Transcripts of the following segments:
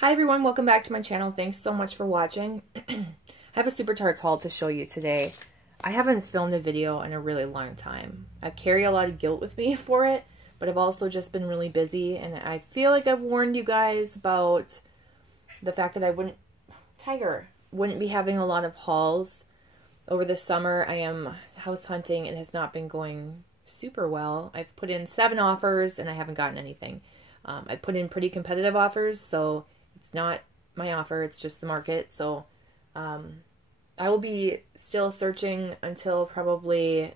Hi everyone, welcome back to my channel. Thanks so much for watching. I have a Super Tarts haul to show you today. I haven't filmed a video in a really long time. I carry a lot of guilt with me for it, but I've also just been really busy, and I feel like I've warned you guys about the fact that I wouldn't be having a lot of hauls over the summer. I am house hunting and it has not been going super well. I've put in 7 offers and I haven't gotten anything. I put in pretty competitive offers, so it's not my offer, it's just the market. So I will be still searching until probably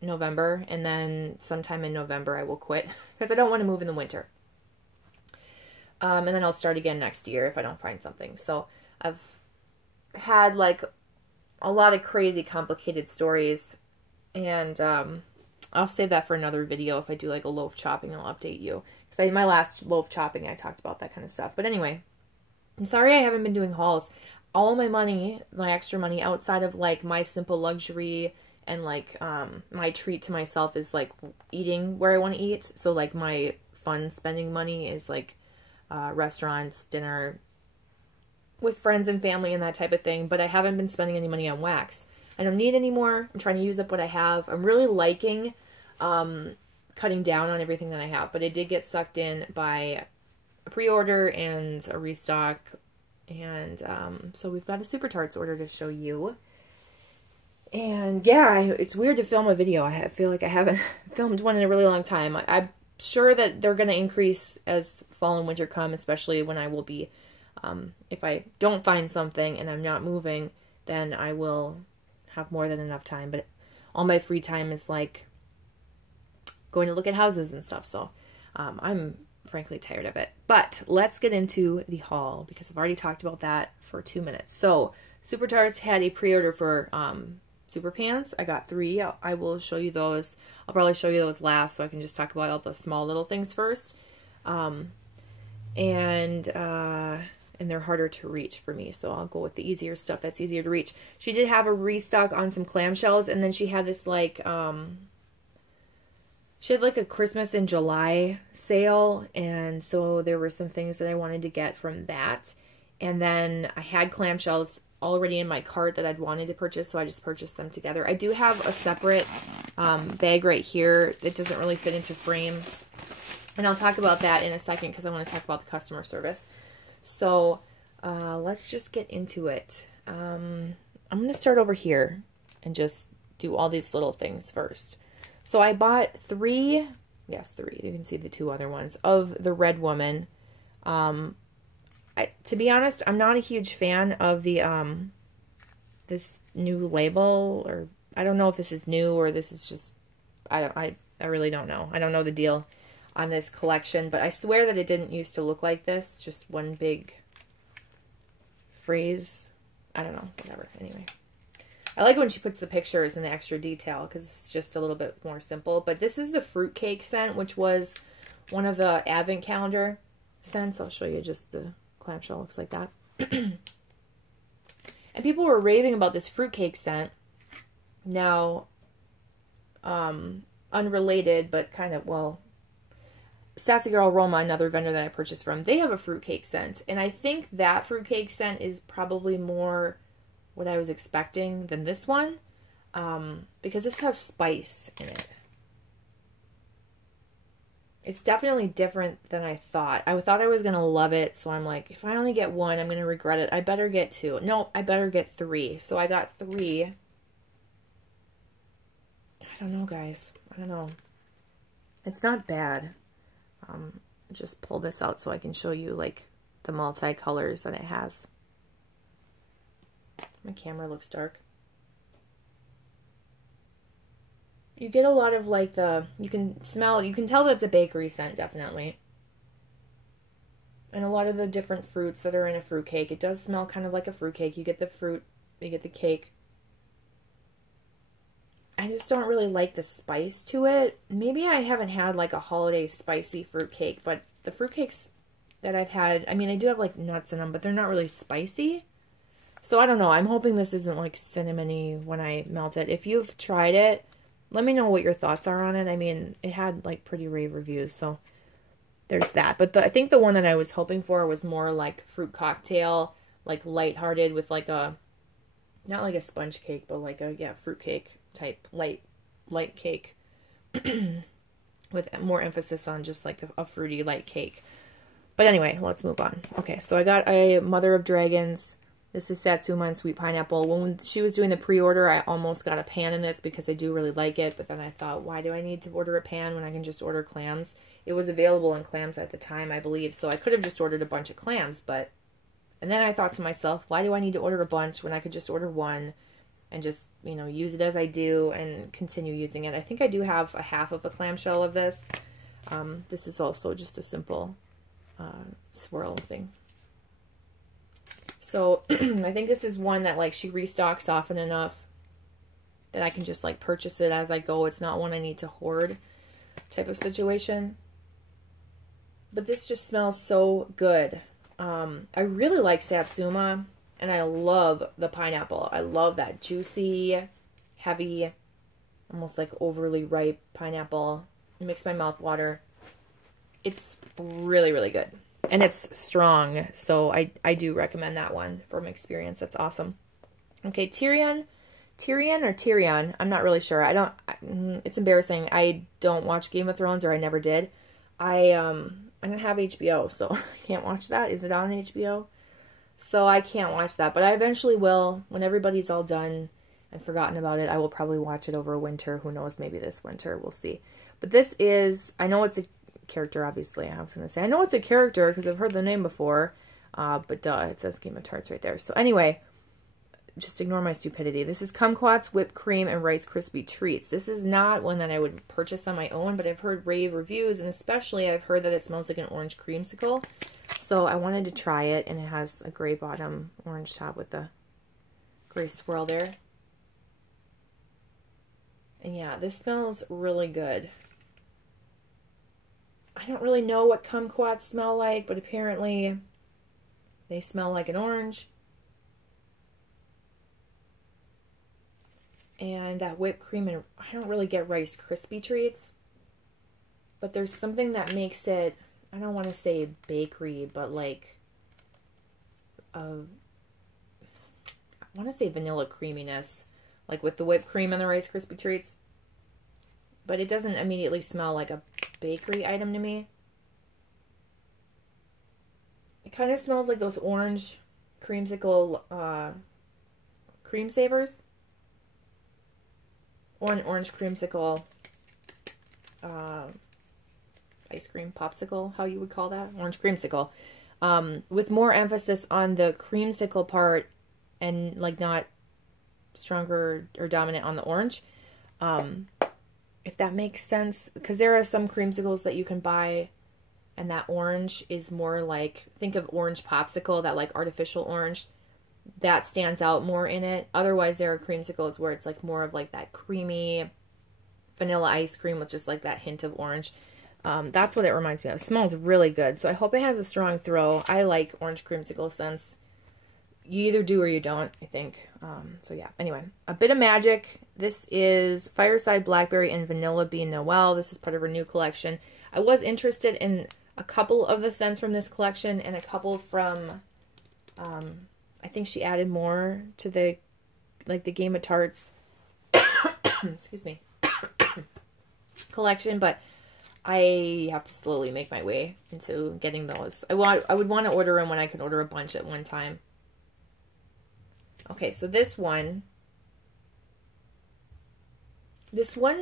November, and then sometime in November I will quit because I don't want to move in the winter. And then I'll start again next year if I don't find something. So I've had like a lot of crazy complicated stories, and I'll save that for another video. If I do like a loaf chopping, I'll update you. Because my last loaf chopping, I talked about that kind of stuff. But anyway, I'm sorry I haven't been doing hauls. All my money, my extra money outside of like my simple luxury and like my treat to myself is like eating where I want to eat. So like my fun spending money is like restaurants, dinner with friends and family and that type of thing. But I haven't been spending any money on wax. I don't need any more. I'm trying to use up what I have. I'm really liking cutting down on everything that I have, but it did get sucked in by a pre-order and a restock, and so we've got a Super Tarts order to show you. And yeah, it's weird to film a video. I feel like I haven't filmed one in a really long time. I'm sure that they're going to increase as fall and winter come, especially when I will be, if I don't find something and I'm not moving, then I will have more than enough time. But all my free time is like going to look at houses and stuff, so I'm frankly tired of it. But let's get into the haul because I've already talked about that for 2 minutes. So Super Tarts had a pre-order for super pans. I got 3. I will show you those. I'll probably show you those last, so I can just talk about all the small little things first. And they're harder to reach for me, so I'll go with the easier stuff that's easier to reach. She did have a restock on some clamshells, and then she had this like she had like a Christmas in July sale, and so there were some things that I wanted to get from that. And then I had clamshells already in my cart that I'd wanted to purchase, so I just purchased them together. I do have a separate bag right here that doesn't really fit into frame, and I'll talk about that in a second because I want to talk about the customer service. So let's just get into it. I'm going to start over here and just do all these little things first. So I bought 3, yes, 3, you can see the 2 other ones, of the Red Woman. To be honest, I'm not a huge fan of the, this new label, or I don't know if this is new or this is just, I really don't know. I don't know the deal on this collection, but I swear that it didn't used to look like this, just one big phrase. I don't know, whatever, anyway. I like when she puts the pictures and the extra detail because it's just a little bit more simple. But this is the fruitcake scent, which was one of the advent calendar scents. I'll show you just the clamshell looks like that. And people were raving about this fruitcake scent. Now, unrelated, but kind of, well, Sassy Girl Aroma, another vendor that I purchased from, they have a fruitcake scent. And I think that fruitcake scent is probably more what I was expecting than this one, because this has spice in it. It's definitely different than I thought. I thought I was going to love it, so I'm like, if I only get 1, I'm going to regret it. I better get 2. No, I better get 3. So I got 3. I don't know, guys. I don't know. It's not bad. Just pull this out so I can show you like the multi-colors that it has. My camera looks dark. You get a lot of like you can tell that it's a bakery scent, definitely. And a lot of the different fruits that are in a fruitcake. It does smell kind of like a fruitcake. You get the fruit, you get the cake. I just don't really like the spice to it. Maybe I haven't had like a holiday spicy fruitcake, but the fruitcakes that I've had, I mean, I do have like nuts in them, but they're not really spicy. So I don't know. I'm hoping this isn't like cinnamony when I melt it. If you've tried it, let me know what your thoughts are on it. I mean, it had like pretty rave reviews, so there's that. But I think the one that I was hoping for was more like fruit cocktail, like lighthearted with like a, not like a sponge cake, but like a, yeah, fruit cake type light cake with more emphasis on just like a fruity light cake. But anyway, let's move on. Okay, so I got a Mother of Dragons. This is Satsuma and Sweet Pineapple. When she was doing the pre-order, I almost got a pan in this because I do really like it. But then I thought, why do I need to order a pan when I can just order clams? It was available in clams at the time, I believe. So I could have just ordered a bunch of clams. And then I thought to myself, why do I need to order a bunch when I could just order one and just, you know, use it as I do and continue using it. I think I do have a half of a clamshell of this. This is also just a simple swirl thing. So I think this is one that like she restocks often enough that I can just like purchase it as I go. It's not one I need to hoard type of situation. But this just smells so good. I really like Satsuma and I love the pineapple. I love that juicy, heavy, almost like overly ripe pineapple. It makes my mouth water. It's really, really good. And it's strong, so I do recommend that one from experience. That's awesome. Okay, Tyrion or Tyrion, I'm not really sure. It's embarrassing. I don't watch Game of Thrones, or I never did. I don't have HBO, so I can't watch that. Is it on HBO? So I can't watch that, but I eventually will. When everybody's all done and forgotten about it, I will probably watch it over winter. Who knows, maybe this winter, we'll see. But this is, I know it's a character, obviously. I was going to say, I know it's a character because I've heard the name before, but duh, it says Game of Tarts right there. So anyway, just ignore my stupidity. This is Kumquats, whipped cream, and Rice Krispie treats. This is not one that I would purchase on my own, but I've heard rave reviews, and especially I've heard that it smells like an orange creamsicle. So I wanted to try it, and it has a gray bottom, orange top with the gray swirl there. And yeah, this smells really good. I don't really know what kumquats smell like, but apparently they smell like an orange. And that whipped cream, and I don't really get Rice Krispie treats, but there's something that makes it, I don't want to say bakery, but like, I want to say vanilla creaminess, like with the whipped cream and the Rice Krispie treats. But it doesn't immediately smell like a bakery item to me. It kind of smells like those orange creamsicle cream savers. Or an orange creamsicle ice cream popsicle, how you would call that? Orange creamsicle. With more emphasis on the creamsicle part and like not stronger or dominant on the orange. If that makes sense, because there are some creamsicles that you can buy and that orange is more like, think of orange popsicle, that like artificial orange, that stands out more in it. Otherwise, there are creamsicles where it's like more of like that creamy vanilla ice cream with just like that hint of orange. That's what it reminds me of. It smells really good, so I hope it has a strong throw. I like orange creamsicle scents. You either do or you don't, I think. So yeah, anyway, a bit of magic. This is Fireside Blackberry and Vanilla Bean Noel. This is part of her new collection. I was interested in a couple of the scents from this collection and a couple from, I think she added more to the, like the Game of Tarts, excuse me, collection, but I have to slowly make my way into getting those. I would want to order them when I could order a bunch at one time. Okay, so this one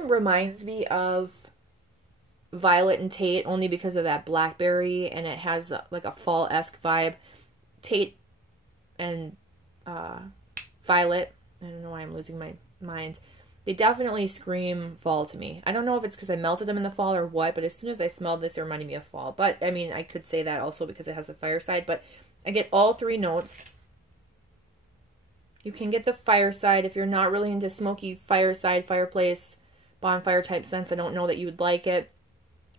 reminds me of Violet and Tate only because of that blackberry, and it has like a fall-esque vibe. Tate and Violet, I don't know why I'm losing my mind. They definitely scream fall to me. I don't know if it's because I melted them in the fall or what, but as soon as I smelled this, it reminded me of fall. But, I mean, I could say that also because it has a fireside, but I get all three notes. You can get the fireside if you're not really into smoky fireside, fireplace, bonfire type scents. I don't know that you would like it.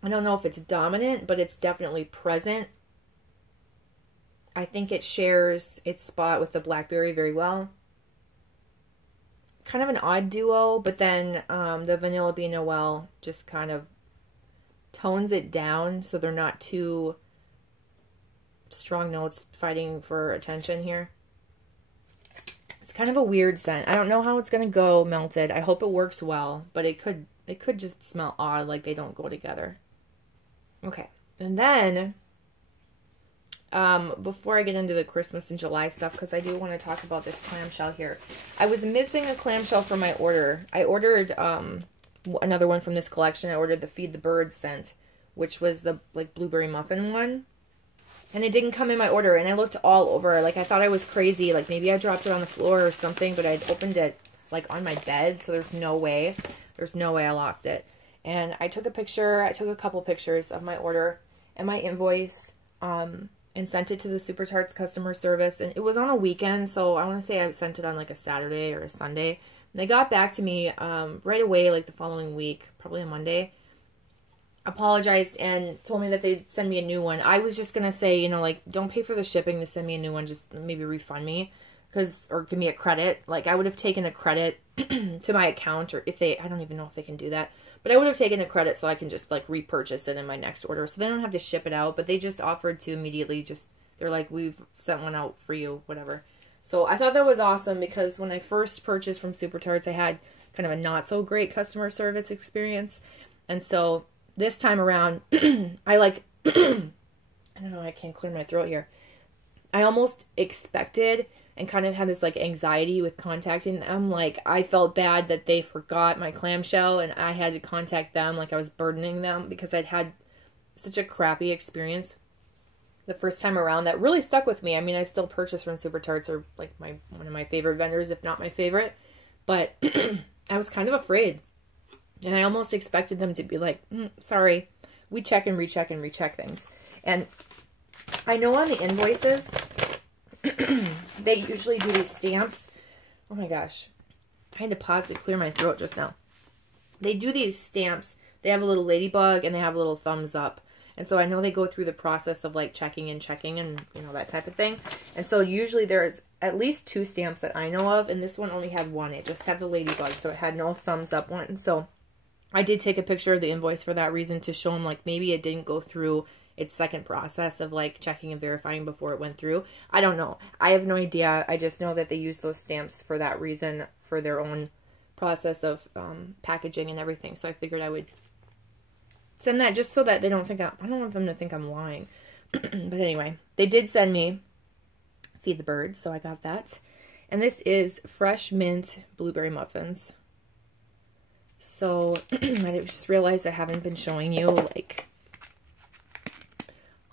I don't know if it's dominant, but it's definitely present. I think it shares its spot with the blackberry very well. Kind of an odd duo, but then the Vanilla Bean Noel just kind of tones it down so they're not too strong notes fighting for attention here. It's kind of a weird scent. I don't know how it's going to go melted. I hope it works well, but it could just smell odd, like they don't go together. Okay, and then before I get into the Christmas and July stuff, because I do want to talk about this clamshell here. I was missing a clamshell for my order. I ordered another one from this collection. I ordered the Feed the Birds scent, which was the like blueberry muffin one. And it didn't come in my order, and I looked all over. Like, I thought I was crazy. Like, maybe I dropped it on the floor or something, but I'd opened it, like, on my bed, so there's no way. There's no way I lost it. And I took a picture. I took a couple pictures of my order and my invoice, and sent it to the Super Tarts customer service. And it was on a weekend, so I want to say I sent it on, like, a Saturday or a Sunday. And they got back to me right away, like, the following week, probably a Monday. Apologized and told me that they'd send me a new one. I was just going to say, you know, like, don't pay for the shipping to send me a new one. Just maybe refund me, or give me a credit. Like, I would have taken a credit to my account, or if they, I don't even know if they can do that. But I would have taken a credit so I can just, like, repurchase it in my next order. So they don't have to ship it out. But they just offered to immediately they're like, we've sent one out for you, whatever. So I thought that was awesome, because when I first purchased from Super Tarts, I had kind of a not so great customer service experience. And so this time around, I like, I don't know, I can't clear my throat here. I almost expected and kind of had this like anxiety with contacting them. Like, I felt bad that they forgot my clamshell and I had to contact them, like I was burdening them, because I'd had such a crappy experience the first time around that really stuck with me. I mean, I still purchase from Super Tarts, or like one of my favorite vendors, if not my favorite, but I was kind of afraid. And I almost expected them to be like, sorry, we check and recheck and recheck things. And I know on the invoices, they usually do these stamps. Oh my gosh. I had to pause to clear my throat just now. They do these stamps. They have a little ladybug and they have a little thumbs up. And so I know they go through the process of like checking and you know, that type of thing. And so usually there's at least 2 stamps that I know of. And this one only had 1. It just had the ladybug. So it had no thumbs up one. So I did take a picture of the invoice for that reason, to show them like maybe it didn't go through its second process of like checking and verifying before it went through. I don't know. I have no idea. I just know that they use those stamps for that reason, for their own process of packaging and everything. So I figured I would send that just so that they don't think I don't want them to think I'm lying. But anyway, they did send me Feed the Birds, so I got that. And this is Fresh Mint Blueberry Muffins. So I just realized I haven't been showing you like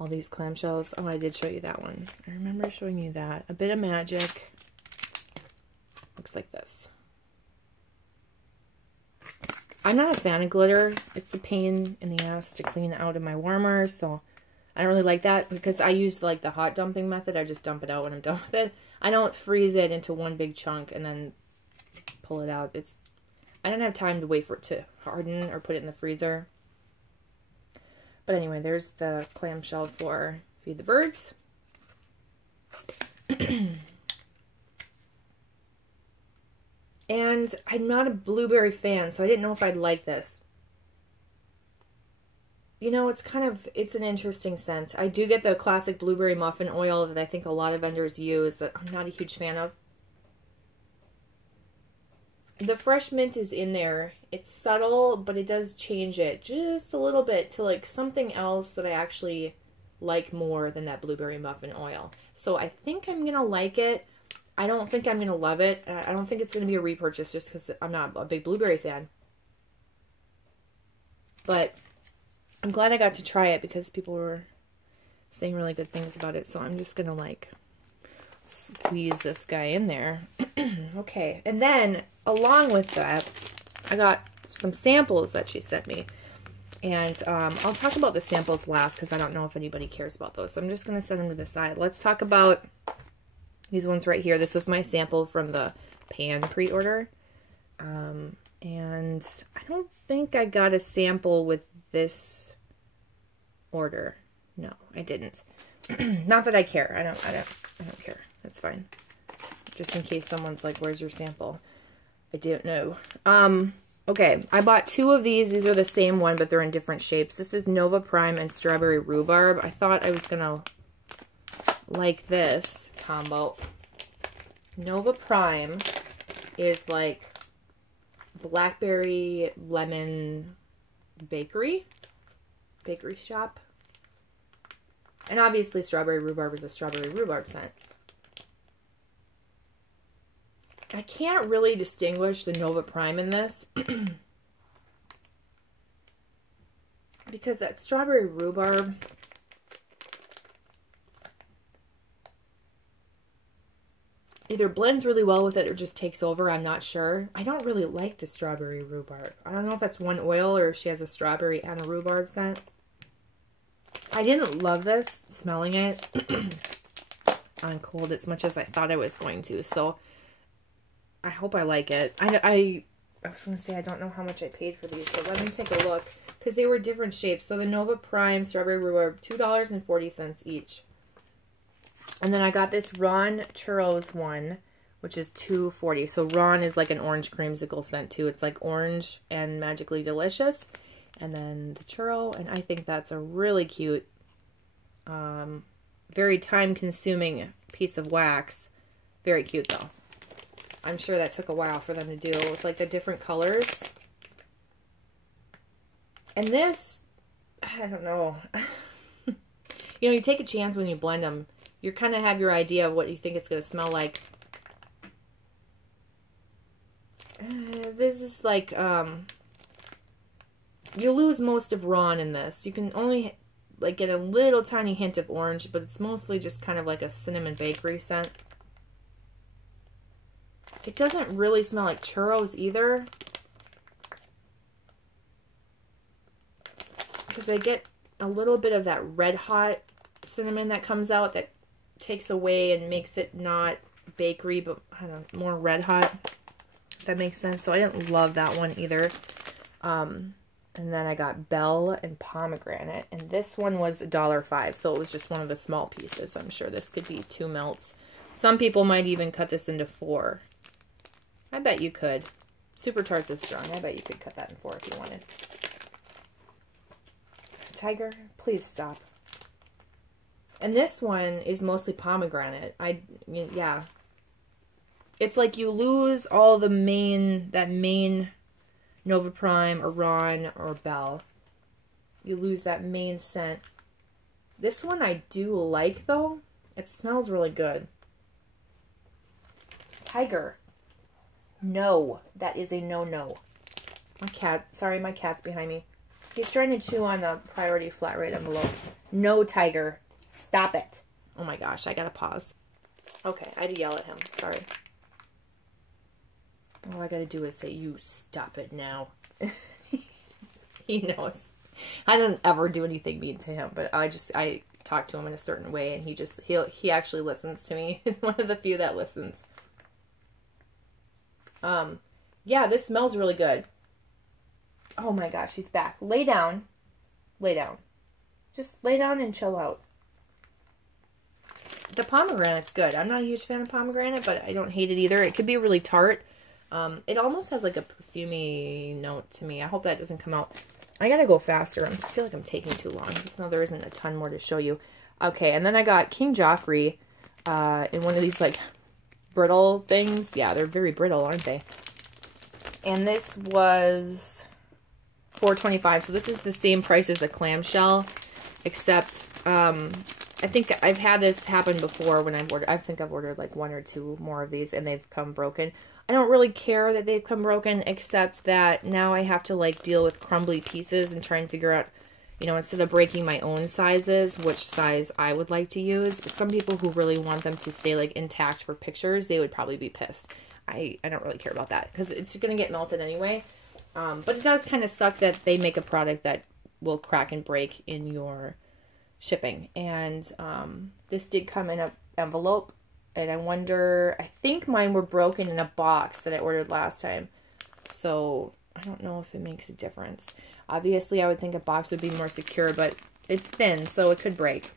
all these clamshells. Oh, I did show you that one. I remember showing you that. A Bit of Magic. Looks like this. I'm not a fan of glitter. It's a pain in the ass to clean out of my warmer, so I don't really like that, because I use like the hot dumping method. I just dump it out when I'm done with it. I don't freeze it into one big chunk and then pull it out. I don't have time to wait for it to harden or put it in the freezer. But anyway, there's the clamshell for Feed the Birds. And I'm not a blueberry fan, so I didn't know if I'd like this. You know, it's an interesting scent. I do get the classic blueberry muffin oil that I think a lot of vendors use that I'm not a huge fan of. The fresh mint is in there. It's subtle, but it does change it just a little bit to like something else that I actually like more than that blueberry muffin oil. So I think I'm going to like it. I don't think I'm going to love it. I don't think it's going to be a repurchase just because I'm not a big blueberry fan. But I'm glad I got to try it because people were saying really good things about it. So I'm just going to like squeeze this guy in there. Okay. And then along with that, I got some samples that she sent me. And I'll talk about the samples last because I don't know if anybody cares about those. So I'm just going to set them to the side. Let's talk about these ones right here. This was my sample from the pan pre-order. And I don't think I got a sample with this order. No, I didn't. Not that I care. I don't care. That's fine. Just in case someone's like, where's your sample? I don't know. Okay, I bought 2 of these. These are the same one, but they're in different shapes. This is Nova Prime and Strawberry Rhubarb. I thought I was going to like this combo. Nova Prime is like blackberry lemon bakery shop. And obviously Strawberry Rhubarb is a Strawberry Rhubarb scent. I can't really distinguish the Nova Prime in this because that Strawberry Rhubarb either blends really well with it or just takes over. I'm not sure. I don't really like the Strawberry Rhubarb. I don't know if that's one oil or if she has a strawberry and a rhubarb scent. I didn't love this, smelling it on cold as much as I thought I was going to, so I hope I like it. I was going to say I don't know how much I paid for these, so let me take a look. Because they were different shapes. So the Nova Prime Strawberry Rhubarb, $2.40 each. And then I got this Ron Churros one, which is $2.40. So Ron is like an orange creamsicle scent too. It's like orange and magically delicious. And then the churro, and I think that's a really cute, very time-consuming piece of wax. Very cute though. I'm sure that took a while for them to do with like the different colors. And this, I don't know. You know, you take a chance when you blend them. You kind of have your idea of what you think it's going to smell like. This is like, you lose most of Ron in this. You can only like get a little tiny hint of orange, but it's mostly just kind of like a cinnamon bakery scent. It doesn't really smell like churros either, because I get a little bit of that red hot cinnamon that comes out that takes away and makes it not bakery, but I don't know, more red hot. If that makes sense. So I didn't love that one either. And then I got Bell and Pomegranate, and this one was $1.05, so it was just one of the small pieces. I'm sure this could be 2 melts. Some people might even cut this into 4. I bet you could. Super Tarts is strong. I bet you could cut that in 4 if you wanted. Tiger, please stop. And this one is mostly pomegranate. Yeah. It's like you lose all the that main Nova Prime or Ron or Bell. You lose that main scent. This one I do like though. It smells really good. Tiger. No, that is a no-no. My cat, sorry, my cat's behind me. He's trying to chew on a priority flat rate envelope. No, Tiger. Stop it. Oh my gosh, I gotta pause. Okay, I had to yell at him. Sorry. All I gotta do is say, you stop it now. He knows. I didn't ever do anything mean to him, but I talk to him in a certain way, and he actually listens to me. He's one of the few that listens. Yeah, this smells really good. Oh my gosh, he's back. Lay down. Lay down. Just lay down and chill out. The pomegranate's good. I'm not a huge fan of pomegranate, but I don't hate it either. It could be really tart. It almost has like a perfumey note to me. I hope that doesn't come out. I gotta go faster. I feel like I'm taking too long. No, there isn't a ton more to show you. Okay, and then I got King Joffrey in one of these like brittle things. Yeah, they're very brittle, aren't they? And this was $4.25. So this is the same price as a clamshell, except I think I've had this happen before when I've ordered. I think I've ordered like 1 or 2 more of these, and they've come broken. I don't really care that they've come broken, except that now I have to like deal with crumbly pieces and try and figure out, you know, instead of breaking my own sizes, which size I would like to use. But some people who really want them to stay like intact for pictures, they would probably be pissed. I don't really care about that because it's going to get melted anyway. But it does kind of suck that they make a product that will crack and break in your shipping. And this did come in an envelope. And I wonder, I think mine were broken in a box that I ordered last time. So I don't know if it makes a difference. Obviously, I would think a box would be more secure, but it's thin, so it could break.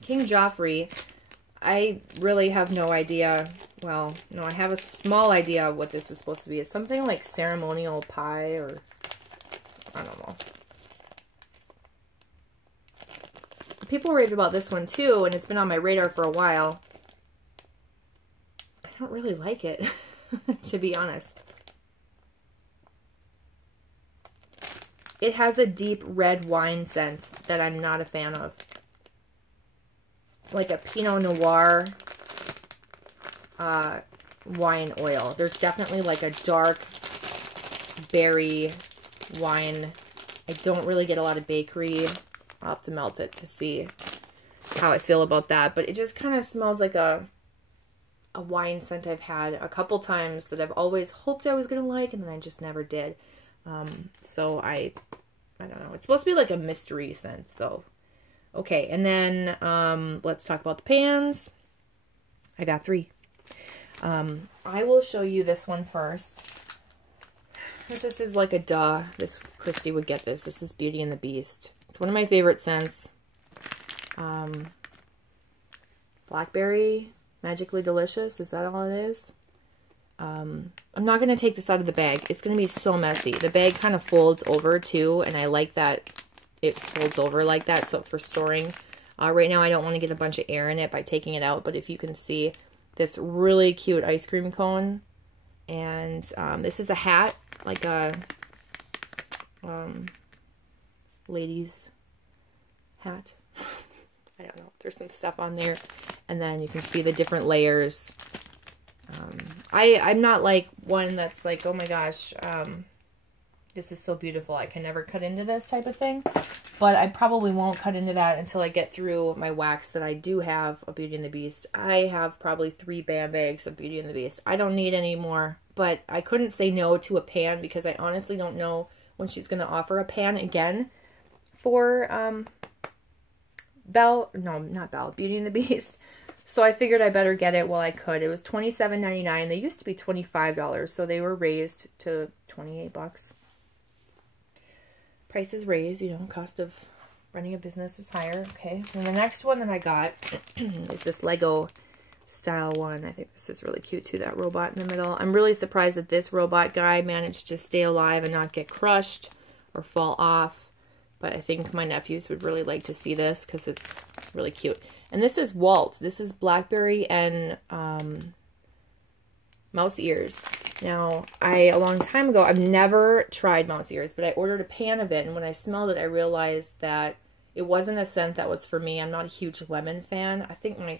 King Joffrey, I really have no idea well, no, I have a small idea of what this is supposed to be. It's something like ceremonial pie, or I don't know. People raved about this one too, and it's been on my radar for a while. I don't really like it, to be honest. It has a deep red wine scent that I'm not a fan of. Like a Pinot Noir wine oil. There's definitely like a dark berry wine. I don't really get a lot of bakery. I'll have to melt it to see how I feel about that. But it just kind of smells like a wine scent I've had a couple times that I've always hoped I was going to like, and then I just never did. So I don't know. It's supposed to be like a mystery scent, though. Okay, and then let's talk about the pans. I got 3. I will show you this one first. This is like a duh. This Krispie would get this. This is Beauty and the Beast. It's one of my favorite scents. Blackberry, magically delicious. Is that all it is? I'm not going to take this out of the bag. It's going to be so messy. The bag kind of folds over too, and I like that it folds over like that, so for storing. Right now I don't want to get a bunch of air in it by taking it out, but if you can see this really cute ice cream cone, and this is a hat, like a lady's hat. I don't know. There's some stuff on there, and then you can see the different layers. I'm not like one that's like, oh my gosh, this is so beautiful, I can never cut into this type of thing. But I probably won't cut into that until I get through my wax that I do have of Beauty and the Beast. I have probably 3 band bags of Beauty and the Beast. I don't need any more, but I couldn't say no to a pan because I honestly don't know when she's going to offer a pan again for Beauty and the Beast. So I figured I better get it while I could. It was $27.99. They used to be $25, so they were raised to $28. Prices raised, you know, cost of running a business is higher. Okay, and the next one that I got is this Lego style one. I think this is really cute too, that robot in the middle. I'm really surprised that this robot guy managed to stay alive and not get crushed or fall off. But I think my nephews would really like to see this because it's really cute. And this is Walt. This is blackberry and mouse ears. Now, a long time ago, I've never tried mouse ears, but I ordered a pan of it, and when I smelled it, I realized that it wasn't a scent that was for me. I'm not a huge lemon fan. I think my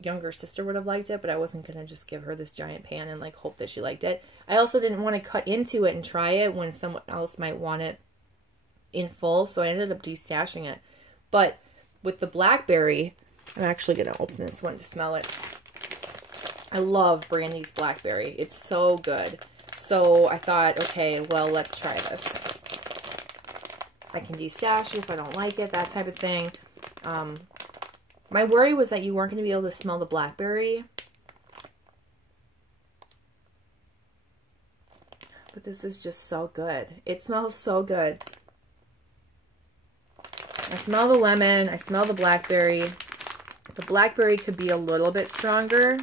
younger sister would have liked it, but I wasn't going to just give her this giant pan and like hope that she liked it. I also didn't want to cut into it and try it when someone else might want it in full, so I ended up destashing it. But with the blackberry, I'm actually going to open this one to smell it. I love Brandy's blackberry. It's so good. So I thought, okay, well, let's try this. I can destash it if I don't like it, that type of thing. My worry was that you weren't going to be able to smell the blackberry. But this is just so good. It smells so good. I smell the lemon. I smell the blackberry. The blackberry could be a little bit stronger.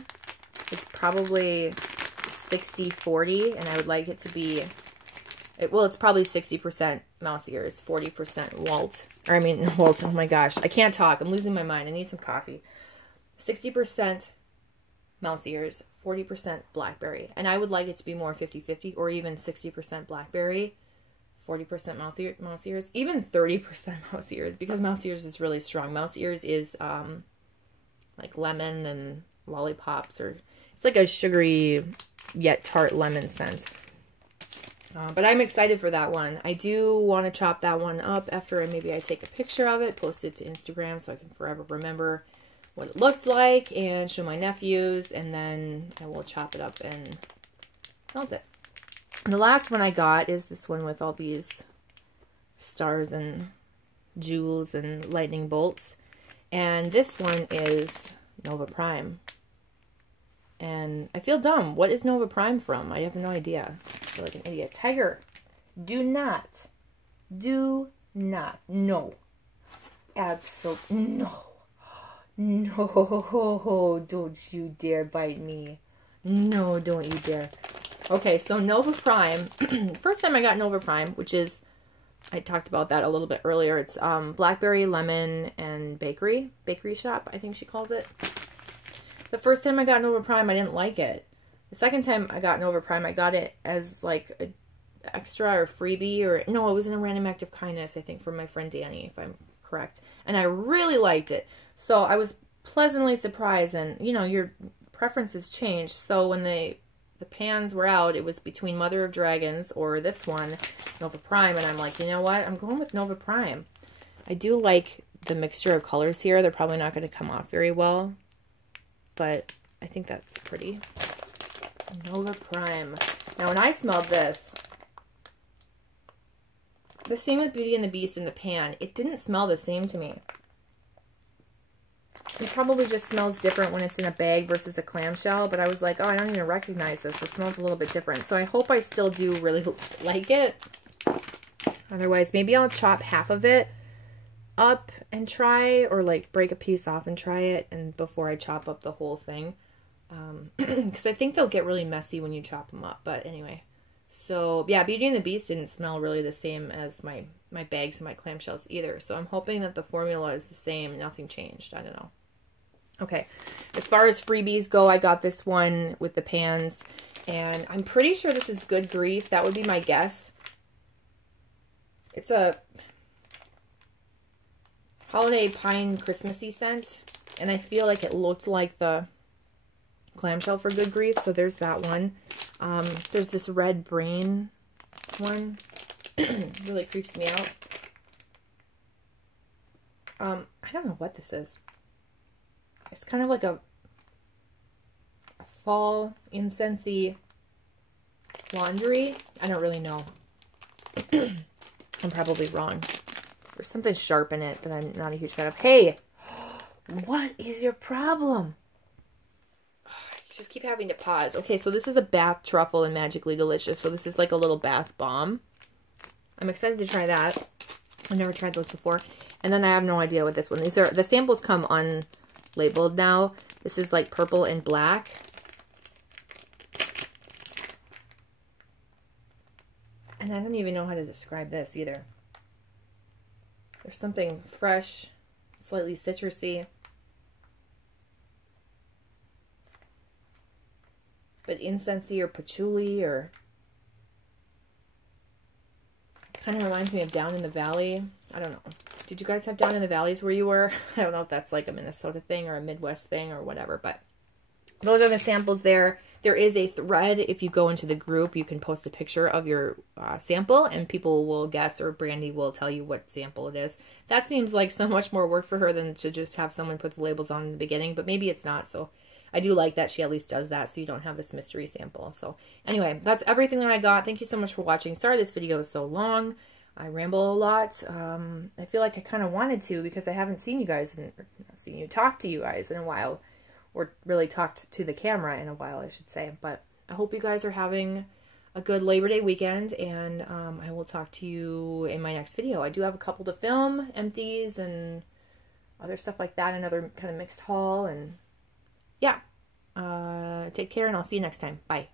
It's probably 60-40, and I would like it to be, well, it's probably 60% mouse ears, 40% Walt. Or, I mean, Walt, oh my gosh. I can't talk. I'm losing my mind. I need some coffee. 60% mouse ears, 40% blackberry. And I would like it to be more 50-50, or even 60% blackberry, 40% mouse ears, even 30% mouse ears, because mouse ears is really strong. Mouse ears is like lemon and lollipops, or it's like a sugary yet tart lemon scent. But I'm excited for that one. I do want to chop that one up after maybe I take a picture of it, post it to Instagram so I can forever remember what it looked like and show my nephews, and then I will chop it up and melt it. And the last one I got is this one with all these stars and jewels and lightning bolts. And this one is Nova Prime. And I feel dumb. What is Nova Prime from? I have no idea. I feel like an idiot. Tiger, do not, no. Absolutely, no. No, don't you dare bite me. No, don't you dare. Okay, so Nova Prime. First time I got Nova Prime, which is, I talked about that a little bit earlier. It's Blackberry, Lemon, and Bakery Shop, I think she calls it. The first time I got Nova Prime, I didn't like it. The second time I got Nova Prime, I got it as like an extra or freebie, or no, it was in a random act of kindness, I think, from my friend Danny, if I'm correct. And I really liked it. So I was pleasantly surprised, and you know, your preferences change. So when the pans were out, it was between Mother of Dragons or this one, Nova Prime, and I'm like, you know what? I'm going with Nova Prime. I do like the mixture of colors here. They're probably not going to come off very well, but I think that's pretty. Nova Prime. Now, when I smelled this, the same with Beauty and the Beast in the pan, it didn't smell the same to me. It probably just smells different when it's in a bag versus a clamshell, but I was like, oh, I don't even recognize this. It smells a little bit different. So I hope I still do really like it. Otherwise, maybe I'll chop half of it up and try, or like break a piece off and try it, and before I chop up the whole thing. Because I think they'll get really messy when you chop them up. But anyway, so yeah, Beauty and the Beast didn't smell really the same as my bags and my clamshells either. So I'm hoping that the formula is the same. Nothing changed. I don't know. Okay, as far as freebies go, I got this one with the pans, and I'm pretty sure this is Good Grief. That would be my guess. It's a holiday pine Christmassy scent, and I feel like it looked like the clamshell for Good Grief, so there's that one. There's this red brain one. Really creeps me out. I don't know what this is. It's kind of like a fall incensey laundry. I don't really know. I'm probably wrong. There's something sharp in it that I'm not a huge fan of. Hey, what is your problem? You just keep having to pause. Okay, so this is a bath truffle and magically delicious. So this is like a little bath bomb. I'm excited to try that. I've never tried those before. And then I have no idea what this one. These are, the samples come unlabeled now. This is like purple and black. And I don't even know how to describe this either. There's something fresh, slightly citrusy, but incensey or patchouli, or kind of reminds me of Down in the Valley. I don't know. Did you guys have Down in the Valleys where you were? I don't know if that's like a Minnesota thing or a Midwest thing or whatever, but those are the samples there. There is a thread. If you go into the group, you can post a picture of your sample, and people will guess, or Brandy will tell you what sample it is. That seems like so much more work for her than to just have someone put the labels on in the beginning, but maybe it's not. So I do like that she at least does that, so you don't have this mystery sample. So anyway, that's everything that I got. Thank you so much for watching. Sorry this video is so long. I ramble a lot. I feel like I kind of wanted to, because I haven't seen you guys, and seen you talk to you guys in a while. Or really talked to the camera in a while, I should say. But I hope you guys are having a good Labor Day weekend, and I will talk to you in my next video. I do have a couple to film, empties and other stuff like that, another kind of mixed haul, and yeah. Take care, and I'll see you next time. Bye.